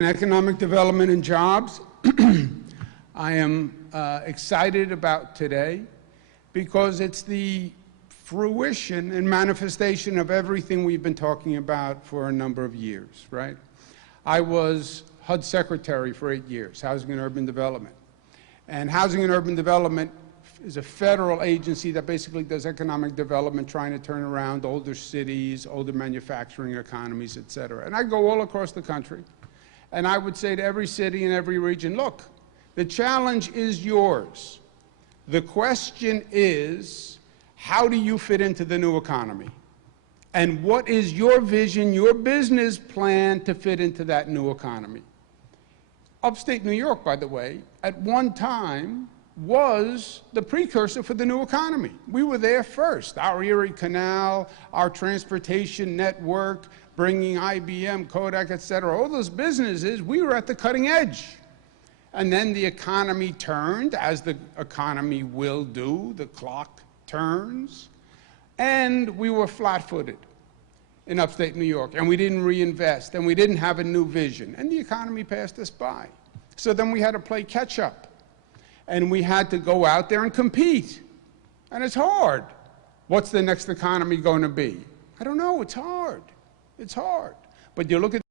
Economic development and jobs. I am excited about today because it's the fruition and manifestation of everything we've been talking about for a number of years, right? I was HUD Secretary for 8 years, Housing and Urban Development. And Housing and Urban Development is a federal agency that basically does economic development, trying to turn around older cities, older manufacturing economies, et cetera. And I go all across the country. And I would say to every city and every region, look, the challenge is yours. The question is, how do you fit into the new economy? And what is your vision, your business plan to fit into that new economy? Upstate New York, by the way, at one time was the precursor for the new economy. We were there first. Our Erie Canal, our transportation network, bringing IBM, Kodak, et cetera, all those businesses, we were at the cutting edge. And then the economy turned, as the economy will do, the clock turns, and we were flat-footed in upstate New York, and we didn't reinvest, and we didn't have a new vision, and the economy passed us by. So then we had to play catch-up, and we had to go out there and compete, and it's hard. What's the next economy going to be? I don't know, it's hard. It's hard. But you look at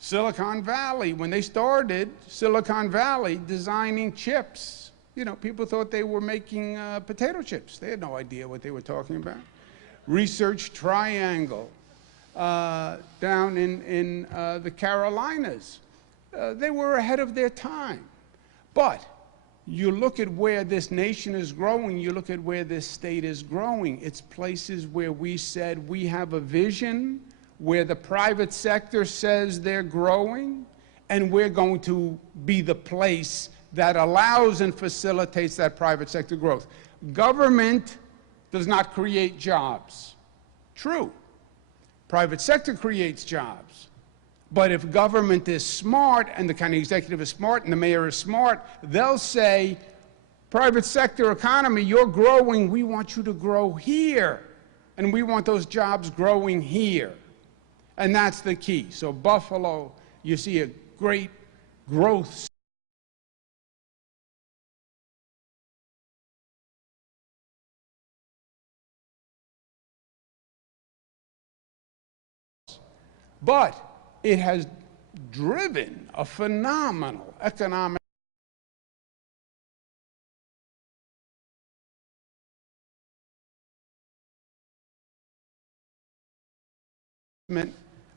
Silicon Valley. When they started Silicon Valley designing chips, you know, people thought they were making potato chips. They had no idea what they were talking about. Research Triangle down in the Carolinas. They were ahead of their time. But you look at where this nation is growing, you look at where this state is growing, it's places where we said we have a vision, where the private sector says they're growing, and we're going to be the place that allows and facilitates that private sector growth. Government does not create jobs. True. Private sector creates jobs. But if government is smart, and the county executive is smart, and the mayor is smart, they'll say, private sector economy, you're growing, we want you to grow here. And we want those jobs growing here. And that's the key. So Buffalo, you see a great growth. But it has driven a phenomenal economic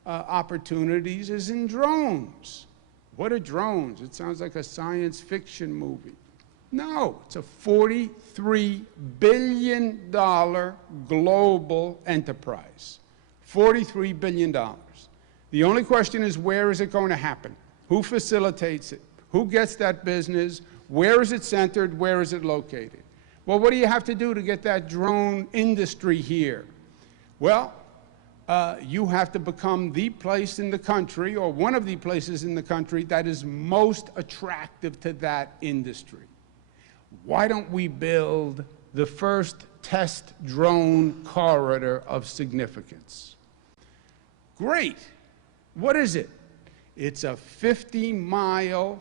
opportunities is in drones. What are drones? It sounds like a science fiction movie. No, it's a $43 billion global enterprise. $43 billion. The only question is, where is it going to happen? Who facilitates it? Who gets that business? Where is it centered? Where is it located? Well, what do you have to do to get that drone industry here? Well, you have to become the place in the country, or one of the places in the country, that is most attractive to that industry. Why don't we build the first test drone corridor of significance? Great. What is it? It's a 50-mile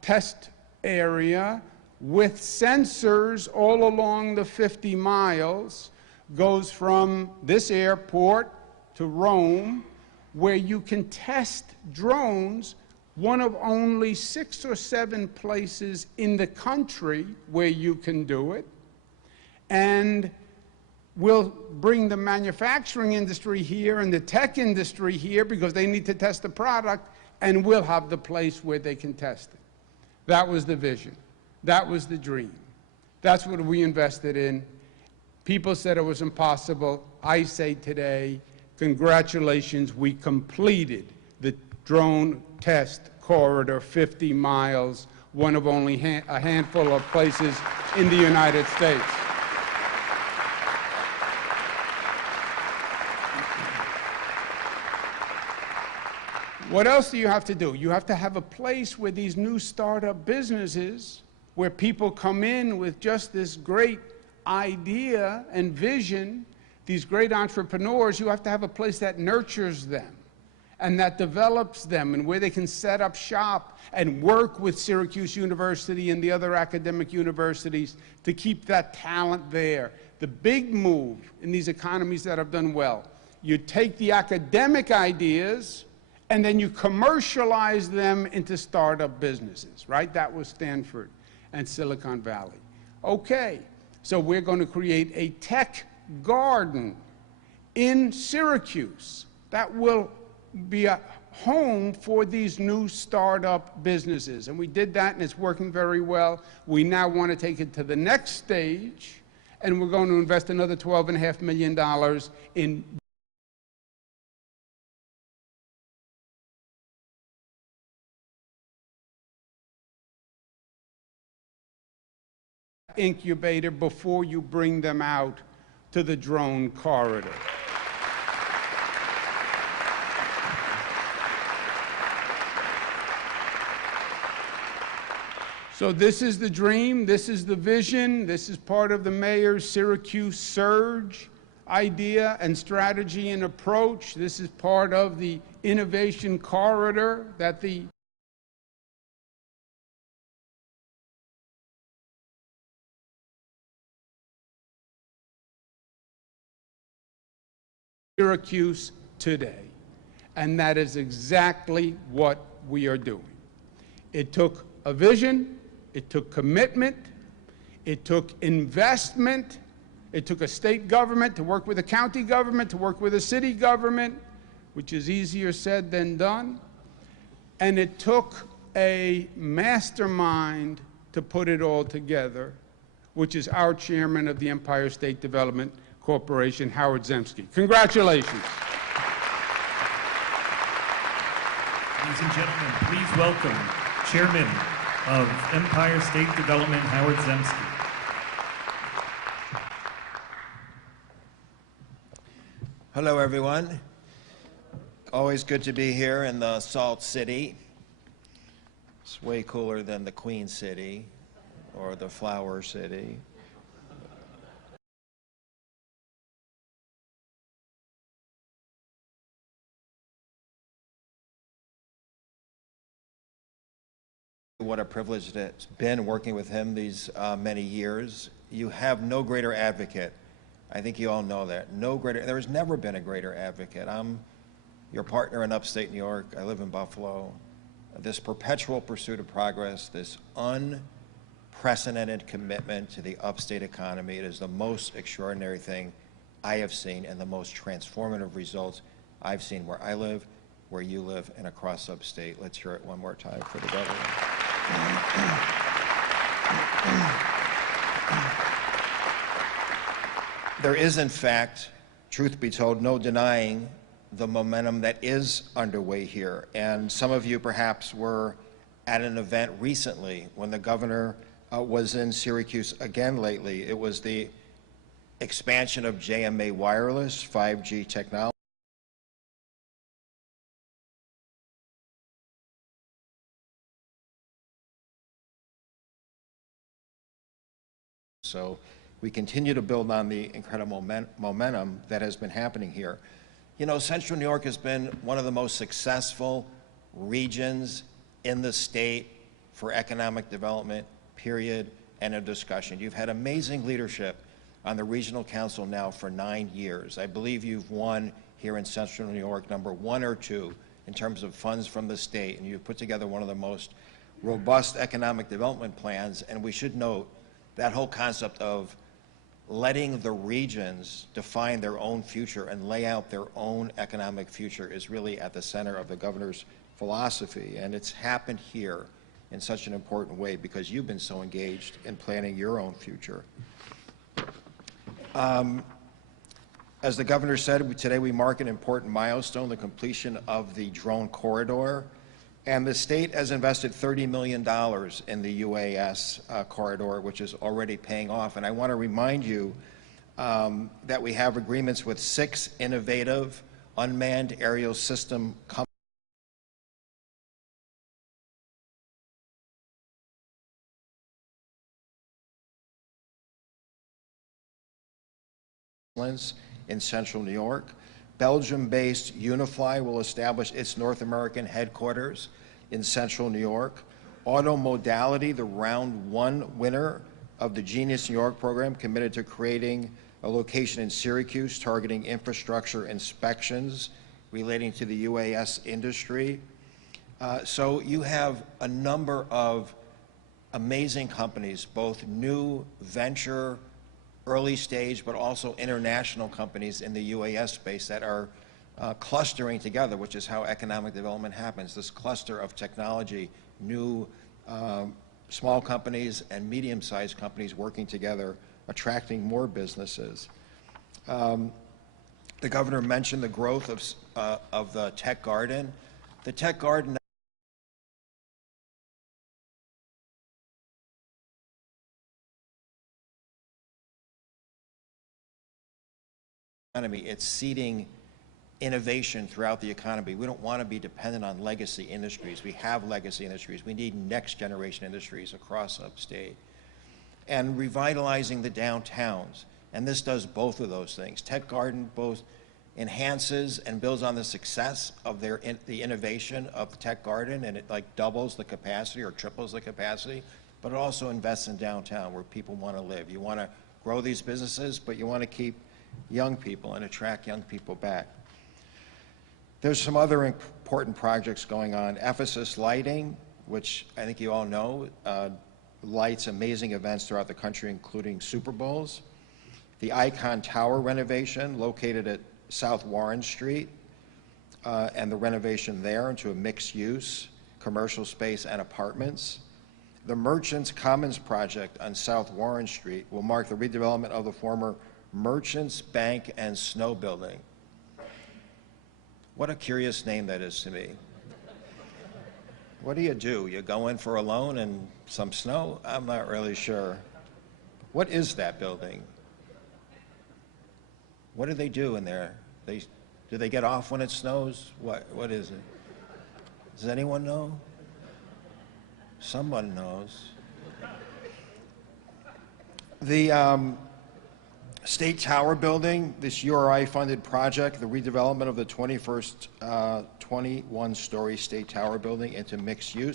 test area with sensors all along the 50 miles, goes from this airport to Rome, where you can test drones, one of only 6 or 7 places in the country where you can do it. And we'll bring the manufacturing industry here and the tech industry here because they need to test the product, and we'll have the place where they can test it. That was the vision. That was the dream. That's what we invested in. People said it was impossible. I say today, congratulations, we completed the drone test corridor, 50 miles, one of only a handful of places in the United States. What else do you have to do? You have to have a place where these new startup businesses where people come in with just this great idea and vision, these great entrepreneurs. You have to have a place that nurtures them and that develops them, and where they can set up shop and work with Syracuse University and the other academic universities to keep that talent there. The big move in these economies that have done well, you take the academic ideas and then you commercialize them into startup businesses, right? That was Stanford and Silicon Valley. Okay, so we're going to create a tech garden in Syracuse that will be a home for these new startup businesses. And we did that, and it's working very well. We now want to take it to the next stage, and we're going to invest another $12.5 million in incubator before you bring them out to the drone corridor. So this is the dream, this is the vision, this is part of the mayor's Syracuse Surge idea and strategy and approach. This is part of the innovation corridor that the Syracuse today. And that is exactly what we are doing. It took a vision, it took commitment, it took investment, it took a state government to work with a county government, to work with a city government, which is easier said than done, and it took a mastermind to put it all together, which is our chairman of the Empire State Development Corporation, Howard Zemsky. Congratulations. Ladies and gentlemen, please welcome Chairman of Empire State Development, Howard Zemsky. Hello, everyone. Always good to be here in the Salt City. It's way cooler than the Queen City or the Flower City. What a privilege it's been working with him these many years. You have no greater advocate. I think you all know that. No greater, there has never been a greater advocate. I'm your partner in upstate New York. I live in Buffalo. This perpetual pursuit of progress, this unprecedented commitment to the upstate economy, it is the most extraordinary thing I have seen and the most transformative results I've seen where I live, where you live, and across upstate. Let's hear it one more time for the governor. There is, in fact, truth be told, no denying the momentum that is underway here. And some of you perhaps were at an event recently when the governor was in Syracuse again lately. It was the expansion of JMA wireless, 5G technology. So we continue to build on the incredible momentum that has been happening here. You know, Central New York has been one of the most successful regions in the state for economic development, period, and a discussion. You've had amazing leadership on the Regional Council now for 9 years. I believe you've won here in Central New York number 1 or 2 in terms of funds from the state, and you've put together one of the most robust economic development plans. And we should note that whole concept of letting the regions define their own future and lay out their own economic future is really at the center of the governor's philosophy. And it's happened here in such an important way because you've been so engaged in planning your own future. As the governor said, today we mark an important milestone, the completion of the drone corridor. And the state has invested $30 million in the UAS corridor, which is already paying off. And I want to remind you that we have agreements with 6 innovative unmanned aerial system companies. excellence in Central New York. Belgium-based Unify will establish its North American headquarters in Central New York. Automodality, the round one winner of the Genius New York program, committed to creating a location in Syracuse targeting infrastructure inspections relating to the UAS industry. So you have a number of amazing companies, both new venture, early stage, but also international companies in the UAS space that are clustering together, which is how economic development happens. This cluster of technology, new small companies and medium-sized companies working together, attracting more businesses. The governor mentioned the growth of the Tech Garden. The Tech Garden economy, it's seeding innovation throughout the economy. We don't want to be dependent on legacy industries. We have legacy industries. We need next generation industries across upstate. And revitalizing the downtowns. And this does both of those things. Tech Garden both enhances and builds on the success of the innovation of the Tech Garden, and it like doubles the capacity or triples the capacity, but it also invests in downtown where people want to live. You want to grow these businesses, but you want to keep young people and attract young people back. There's some other important projects going on. Ephesus Lighting, which I think you all know, lights amazing events throughout the country, including Super Bowls. The Icon Tower renovation, located at South Warren Street, and the renovation there into a mixed-use commercial space and apartments. The Merchants Commons project on South Warren Street will mark the redevelopment of the former Merchants Bank and Snow Building. What a curious name that is to me. What do? You go in for a loan and some snow? I'm not really sure. What is that building? What do they do in there? Do they get off when it snows? What is it? Does anyone know? Someone knows. The State Tower building, this URI-funded project, the redevelopment of the 21-story State Tower building into mixed use.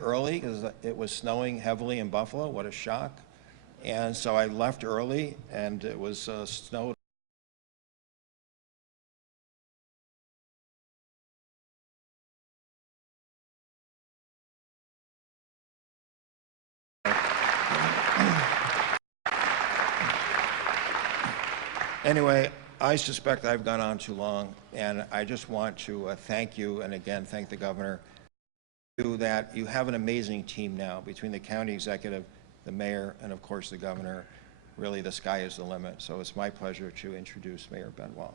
Early, because it was snowing heavily in Buffalo. What a shock. And so I left early, and it was snowed. Anyway, I suspect I've gone on too long, and I just want to thank you, and again, thank the governor, that you have an amazing team now between the county executive, the mayor, and of course the governor. Really, the sky is the limit. So it's my pleasure to introduce Mayor Ben Walsh.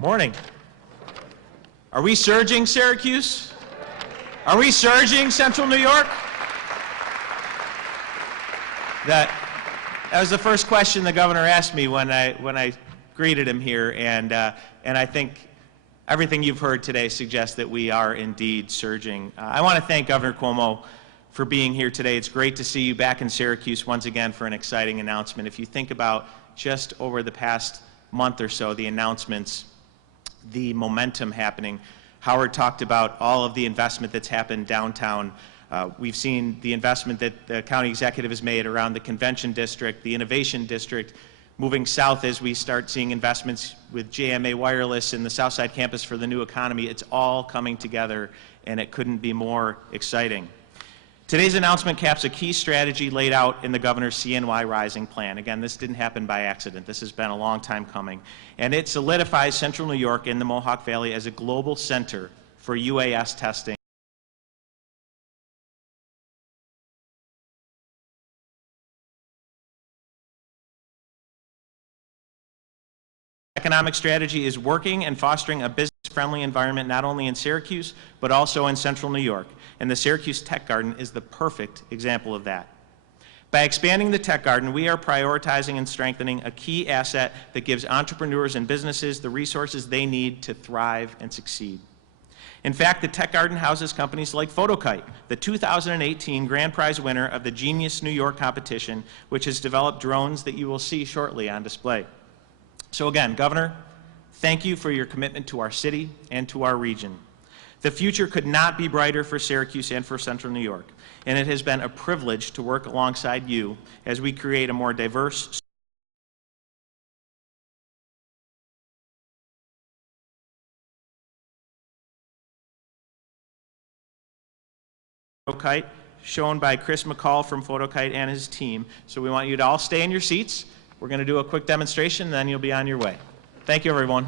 Morning. Are we surging, Syracuse? Are we surging, Central New York? That was the first question the governor asked me when I greeted him here, and I think everything you've heard today suggests that we are indeed surging. I want to thank Governor Cuomo for being here today. It's great to see you back in Syracuse once again for an exciting announcement. If you think about just over the past month or so, the announcements, the momentum happening. Howard talked about all of the investment that's happened downtown. We've seen the investment that the county executive has made around the convention district, the innovation district, moving south as we start seeing investments with JMA Wireless and the Southside campus for the new economy. It's all coming together, and it couldn't be more exciting. Today's announcement caps a key strategy laid out in the governor's CNY Rising plan. Again, this didn't happen by accident. This has been a long time coming. And it solidifies Central New York and the Mohawk Valley as a global center for UAS testing. Economic strategy is working and fostering a business-friendly environment not only in Syracuse, but also in Central New York. And the Syracuse Tech Garden is the perfect example of that. By expanding the Tech Garden, we are prioritizing and strengthening a key asset that gives entrepreneurs and businesses the resources they need to thrive and succeed. In fact, the Tech Garden houses companies like Photokite, the 2018 grand prize winner of the Genius New York competition, which has developed drones that you will see shortly on display. So again, Governor, thank you for your commitment to our city and to our region. The future could not be brighter for Syracuse and for Central New York, and it has been a privilege to work alongside you as we create a more diverse Photokite, shown by Chris McCall from Photokite and his team. So we want you to all stay in your seats. We're going to do a quick demonstration, and then you'll be on your way. Thank you, everyone.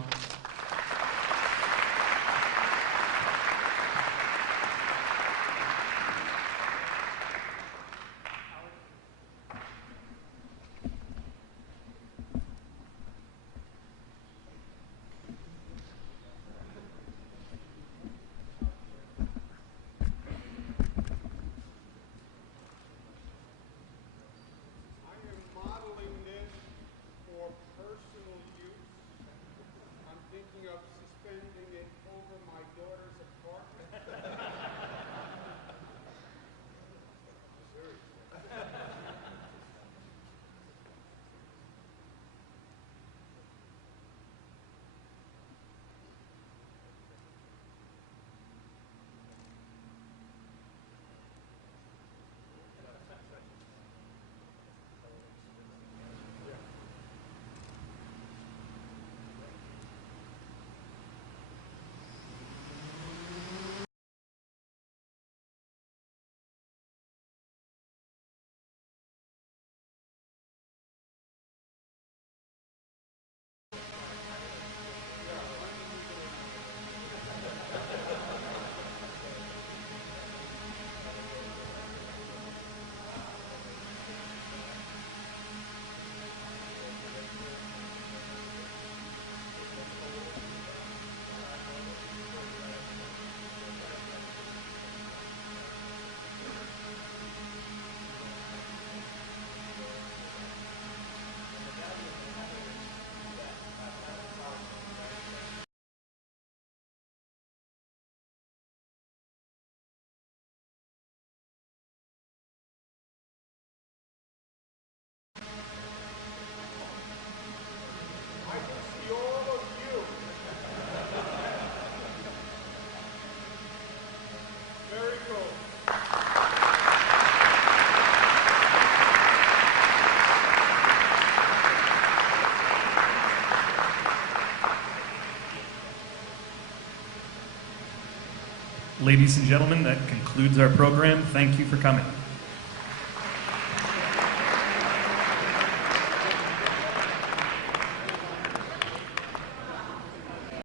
Ladies and gentlemen, that concludes our program. Thank you for coming.